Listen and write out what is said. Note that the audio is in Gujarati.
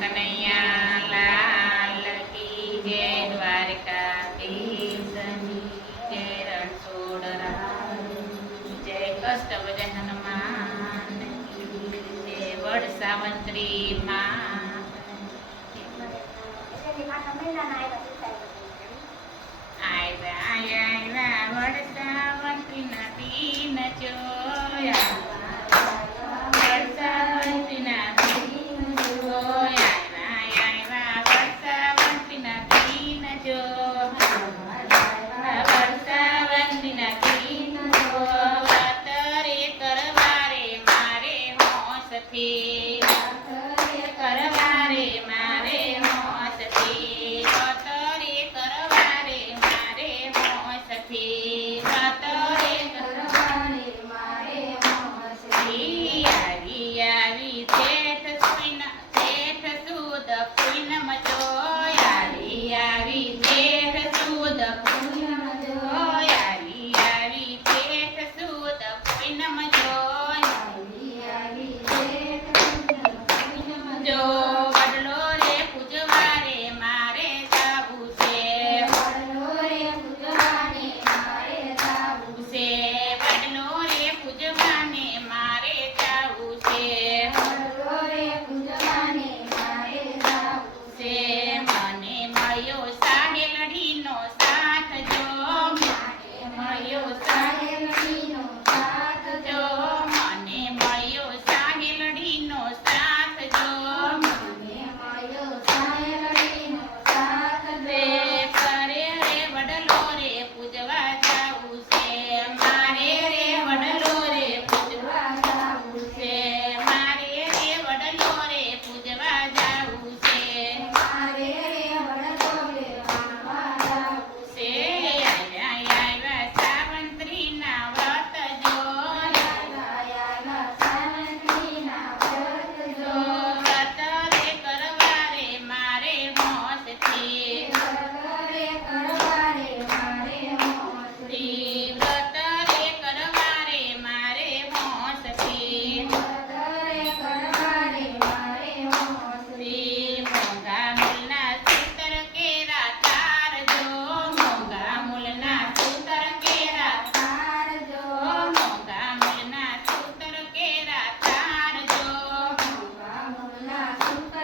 કનૈયા લાલ કી જય, દ્વારકાધીશની જય, રણછોડરાય જય, કષ્ટભંજન હનુમાન કી જય, વડ સાવંત્રી માં આવ્યા વડ સાવંત્રી ના દીન જોયા, વડ સાવંત્રી ના દીન જોયા, વડ સાવંત્રી ના દીન જોયા, વડ સાવંત્રી ના દીન જોયા, તરે કરવારે મારે હોંશથી, કરવારે મારે હોંશથી, તરે કરવારે મારે હોંશથી, તરે કરવારે મારે હોંશથી, આવી આવી જેઠ સુદ પૂનમ જોયા, આવી આવી જેઠ સુદ પૂનમ જોયા, આવી આવી જેઠ સુદ પૂનમ જોયા, આવી આવી જેઠ સુદ પૂનમ જો, વડલો રે પૂજવારે મારે જાવું છે, વડલો રે પૂજવાને મારે જાવું છે, વડલો રે પૂજવાને મારે જાવું છે, વડલો રે પૂજવાને મારે જાવું છે, મને મળ્યો સાહેલડીનો સાથ જો, મને મળ્યો સાહેલડીનો સાથ જો, મને મળ્યો સાહેલડીનો સાથ જો, મને મળ્યો સાહેલડીનો સાથ જો, કરે રે વડલો રે પૂજવા જાવું છે, મારે રે વડલો રે પૂજવા જાવું છે, મારે રે વડલો રે પૂજવા જાવું છે, મારે રે વડલો રે પૂજવા જાવું છે, આવ્યા સાવંત્રીના વ્રત જો, આવ્યા સાવંત્રીના વ્રત જો, વ્રત રે કરવારે મારે હોંશથી, વ્રત રે કરવારે મારે હોંશથી, વ્રત રે કરવારે મારે હોંશથી, વ્રત રે કરવારે મારે હોંશથી, મોંઘા મૂલના સૂતર કેરા તારજો, મોંઘા મૂલના સૂતર કેરા તારજો, મોંઘા મૂલના સૂતર કેરા તારજો, મોંઘા મૂલના સૂતર